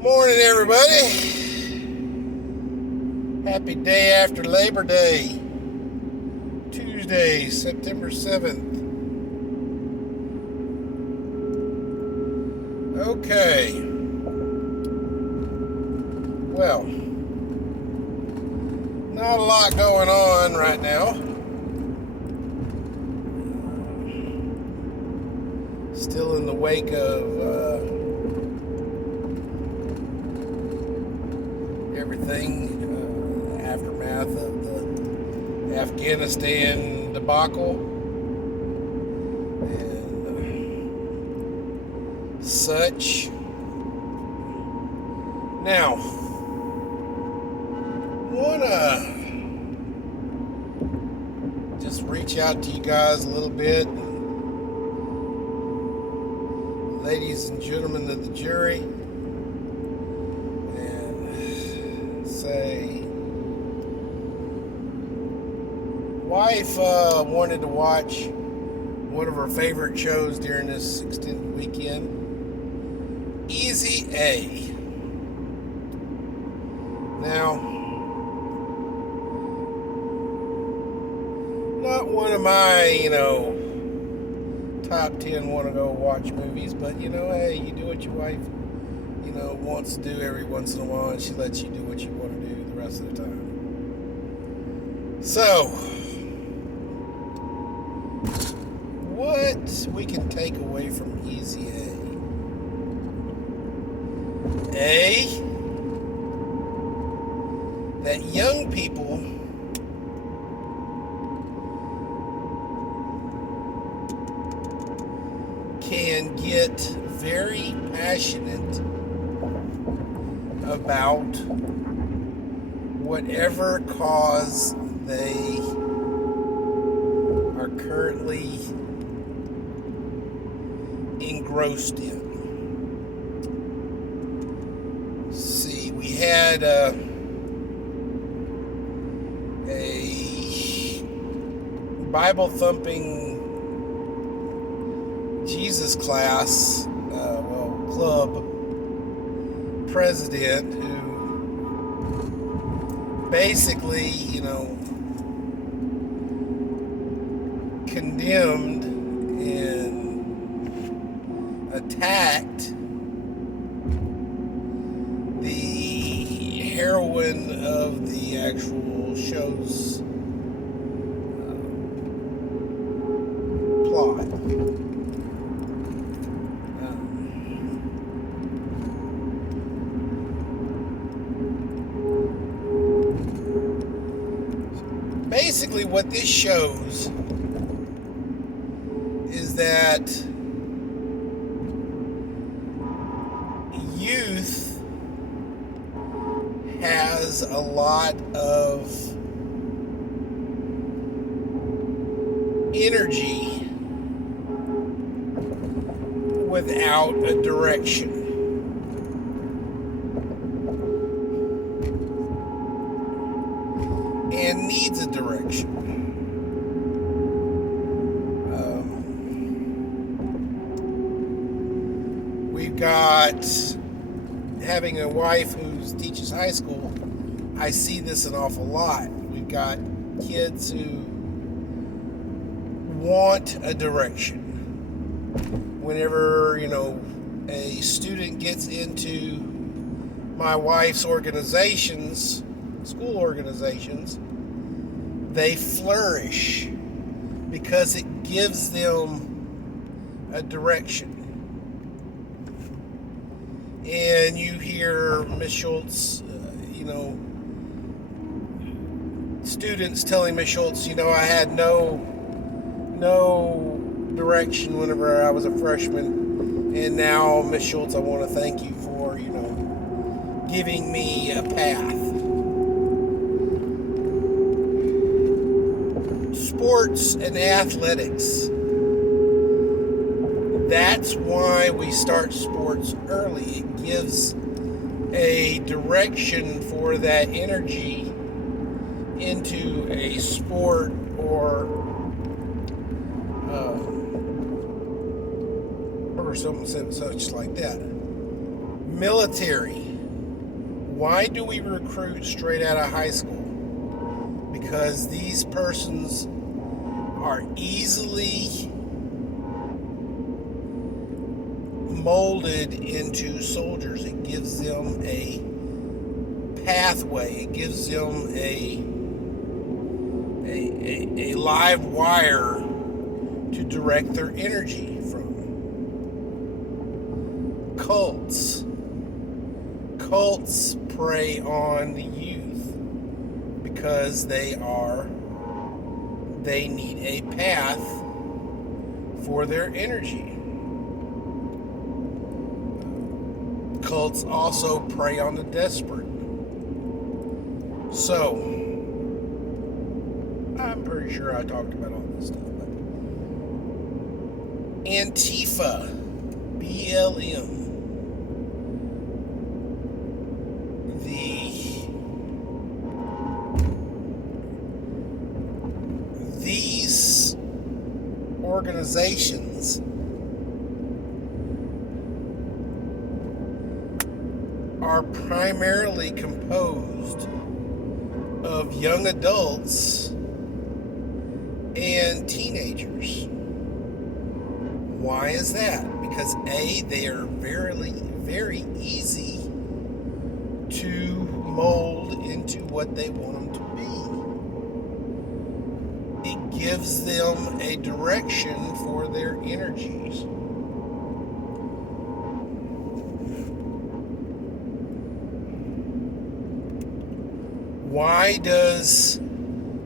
Morning, everybody. Happy day after Labor Day. Tuesday, September 7th. Okay. Well, not a lot going on right now. Still in the wake of everything, aftermath of the Afghanistan debacle and such. Now, wanna just reach out to you guys a little bit, ladies and gentlemen of the jury, say, wife wanted to watch one of her favorite shows during this extended weekend, Easy A. Now, not one of my, top 10 want to go watch movies, but, hey, you do what your wife wants to do every once in a while, and she lets you do what you want to do the rest of the time. So, what we can take away from Easy A, that young people can get very passionate about whatever cause they are currently engrossed in. See, we had a Bible thumping Jesus class, club president who basically, condemned and attacked the heroine of the actual show's plot. Basically, what this shows is that youth has a lot of energy without a direction. And needs a direction. We've got, having a wife who teaches high school, I see this an awful lot. We've got kids who want a direction. Whenever, a student gets into my wife's organizations, school organizations, they flourish because it gives them a direction. And you hear Miss Schultz, students telling Miss Schultz, I had no direction whenever I was a freshman, and now, Miss Schultz, I want to thank you for, giving me a path. Sports and athletics. That's why we start sports early. It gives a direction for that energy into a sport or something such like that. Military. Why do we recruit straight out of high school? Because these persons are easily molded into soldiers. It gives them a pathway. It gives them a live wire to direct their energy from. Cults prey on the youth because they need a path for their energy. Cults also prey on the desperate. So, I'm pretty sure I talked about all this stuff. But Antifa, BLM. These organizations are primarily composed of young adults and teenagers. Why is that? Because A, they are very easy to mold into what they want them to be. It gives them a direction for their energies. Why does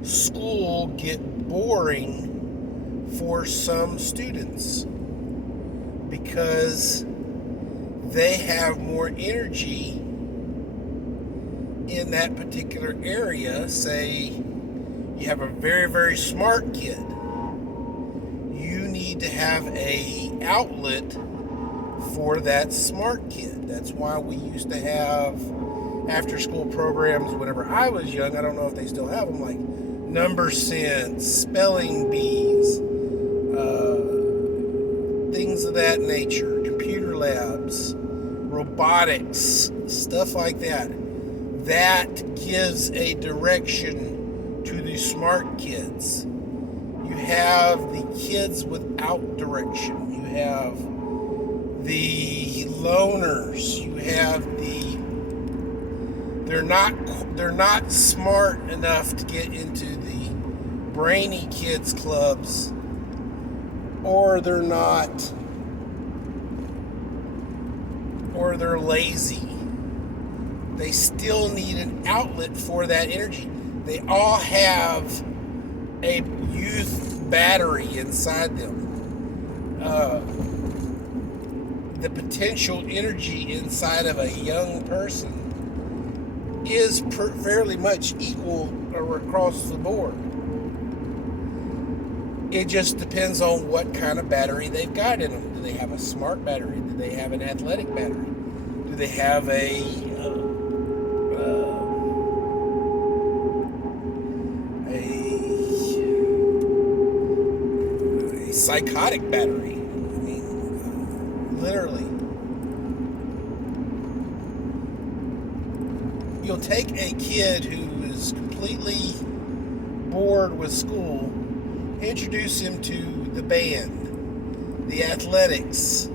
school get boring for some students? Because they have more energy in that particular area. Say you have a very smart kid. You need to have a outlet for that smart kid. That's why we used to have after school programs whenever I was young. I don't know if they still have them, like number sense, spelling bees, things of that nature, computer labs, robotics, stuff like that. That gives a direction to the smart kids. You have the kids without direction. You have the loners. You have they're not smart enough to get into the brainy kids clubs, or they're lazy. They still need an outlet for that energy. They all have a youth battery inside them. The potential energy inside of a young person is fairly much equal across the board. It just depends on what kind of battery they've got in them. Do they have a smart battery? Do they have an athletic battery? Do they have a psychotic battery? I mean, literally. You'll take a kid who is completely bored with school, introduce him to the band, the athletics,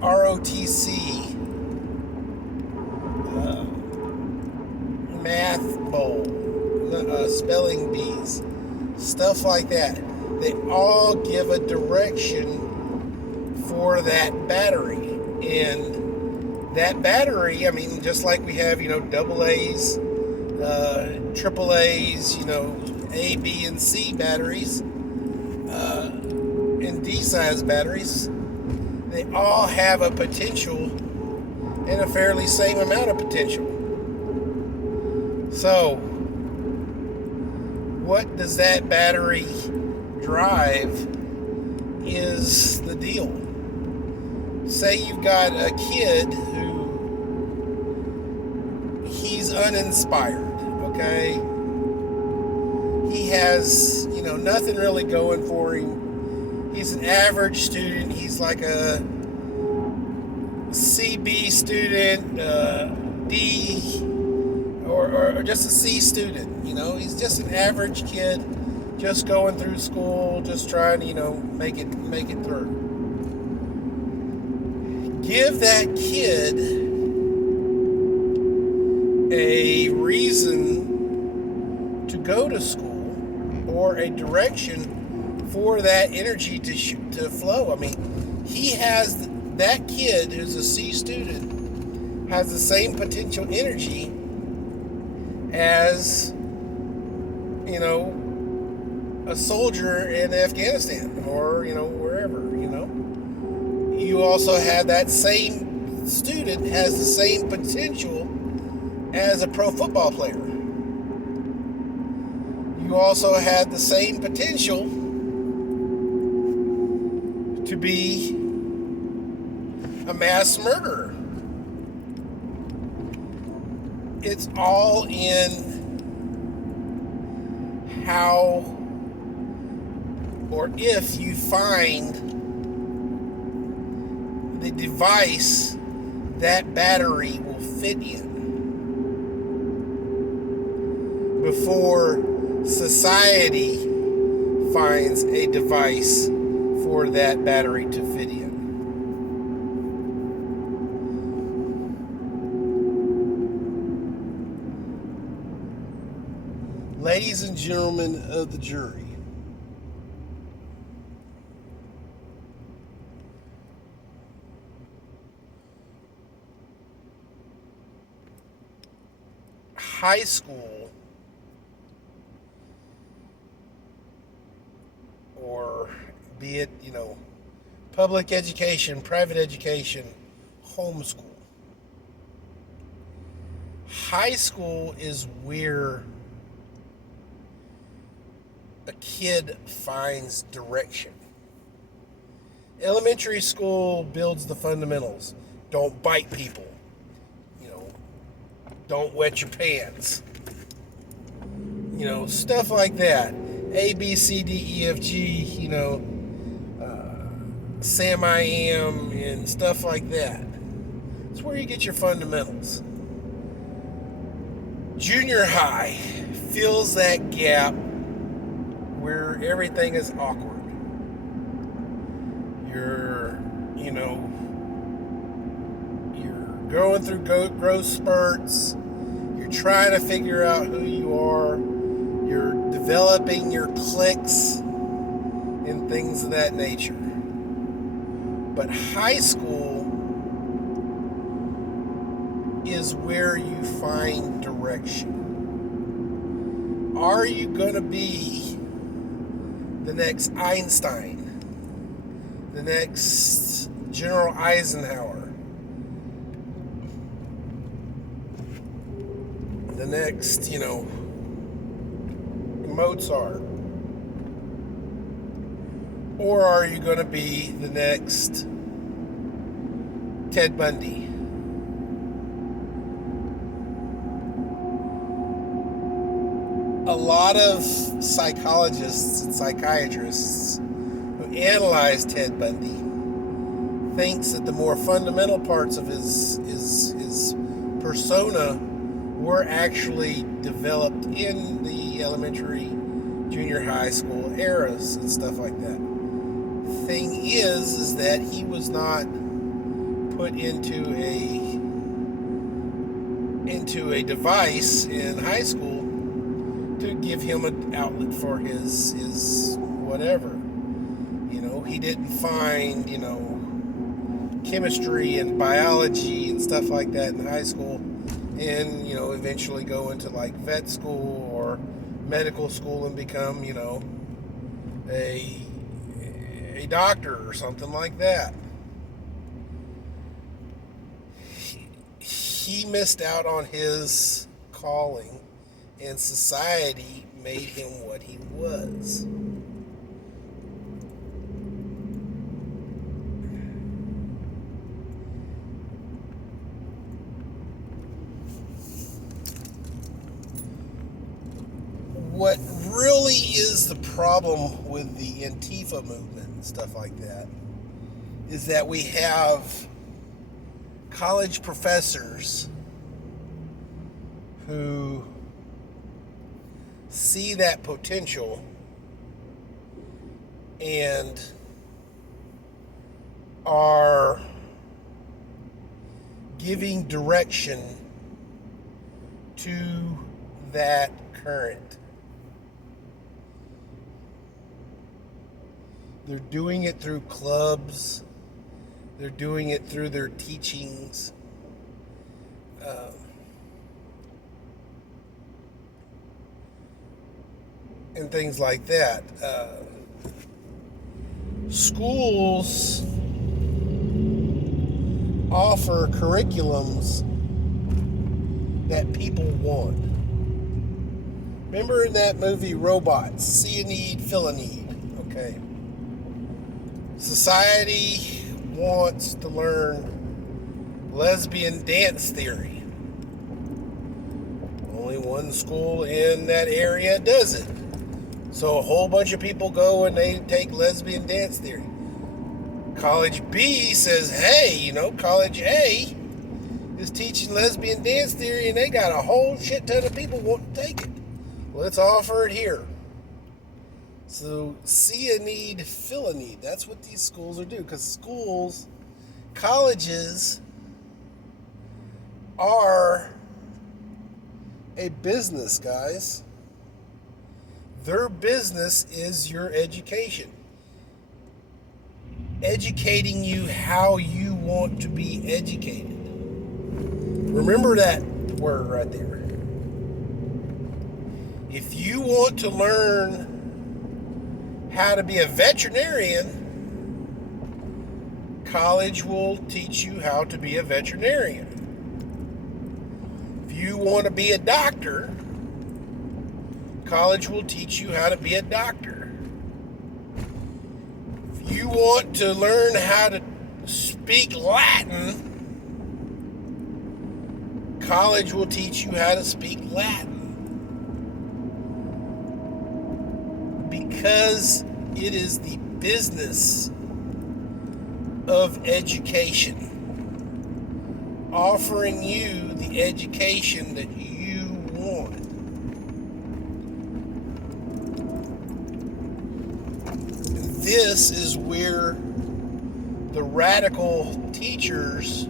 ROTC, math bowl, spelling bees, stuff like that. They all give a direction for that battery. And that battery, I mean, just like we have, double A's, triple A's, A, B, and C batteries, and D-size batteries, they all have a potential and a fairly same amount of potential. So, what does that battery drive is the deal. Say you've got a kid who he's uninspired, okay? He has, nothing really going for him. He's an average student. He's like a CB student, D or just a C student. He's just an average kid, just going through school, just trying to make it through. Give that kid a reason to go to school or a direction for that energy to flow. I mean, that kid who's a C student has the same potential energy as a soldier in Afghanistan or wherever. You also have that same student has the same potential as a pro football player. You also had the same potential to be a mass murderer. It's all in how or if you find the device that battery will fit in before society finds a device for that battery to fit in. Ladies and gentlemen of the jury, high school, or be it, public education, private education, homeschool. High school is where a kid finds direction. Elementary school builds the fundamentals. Don't bite people. Don't wet your pants. Stuff like that. A, B, C, D, E, F, G, Sam, I am, and stuff like that. It's where you get your fundamentals. Junior high fills that gap where everything is awkward. You're going through growth spurts. You're trying to figure out who you are. You're developing your cliques and things of that nature. But high school is where you find direction. Are you going to be the next Einstein? The next General Eisenhower? The next, Mozart? Or are you going to be the next Ted Bundy? A lot of psychologists and psychiatrists who analyze Ted Bundy thinks that the more fundamental parts of his persona were actually developed in the elementary, junior high school eras and stuff like that. Thing is that he was not put into a device in high school to give him an outlet for his whatever. He didn't find, chemistry and biology and stuff like that in high school, and, eventually go into like vet school or medical school and become, a doctor or something like that. He missed out on his calling, and society made him what he was. What really is the problem with the Antifa movement and stuff like that is that we have college professors who see that potential and are giving direction to that current. They're doing it through clubs. They're doing it through their teachings. And things like that. Schools offer curriculums that people want. Remember in that movie Robots, See a Need, Fill a Need. Okay. Society wants to learn lesbian dance theory. Only one school in that area does it. So a whole bunch of people go and they take lesbian dance theory. College B says, hey, College A is teaching lesbian dance theory and they got a whole shit ton of people wanting to take it. Let's offer it here. So see a need, fill a need. That's what these schools are doing. Because colleges are a business, guys. Their business is your education. Educating you how you want to be educated. Remember that word right there. If you want to learn how to be a veterinarian, college will teach you how to be a veterinarian. If you want to be a doctor, college will teach you how to be a doctor. If you want to learn how to speak Latin, college will teach you how to speak Latin. Because it is the business of education, offering you the education that you want. And this is where the radical teachers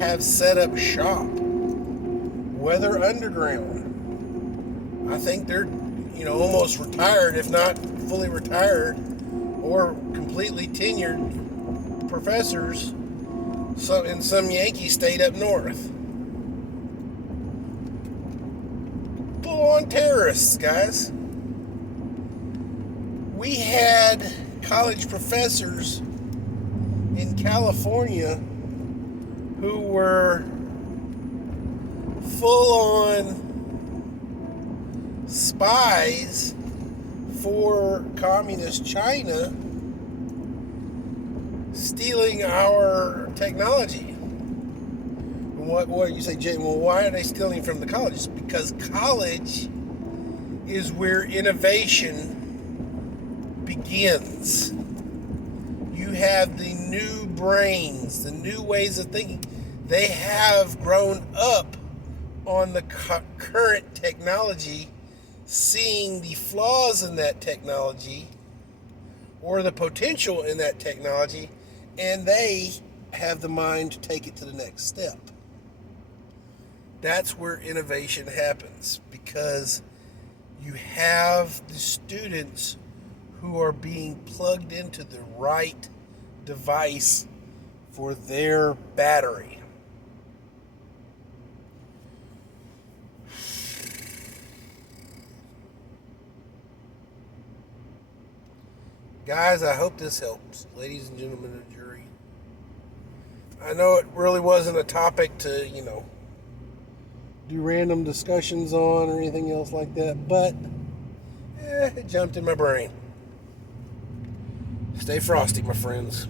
have set up shop. Weather Underground. I think they're almost retired, if not fully retired, or completely tenured professors in some Yankee state up north. Full-on terrorists, guys. We had college professors in California who were full-on spies for communist China, stealing our technology. What you say, Jay? Well, why are they stealing from the colleges? Because college is where innovation begins. You have the new brains, the new ways of thinking. They have grown up on the current technology, seeing the flaws in that technology or the potential in that technology, and they have the mind to take it to the next step. That's where innovation happens, because you have the students who are being plugged into the right device for their battery. Guys, I hope this helps. Ladies and gentlemen of the jury. I know it really wasn't a topic to, do random discussions on or anything else like that, but it jumped in my brain. Stay frosty, my friends.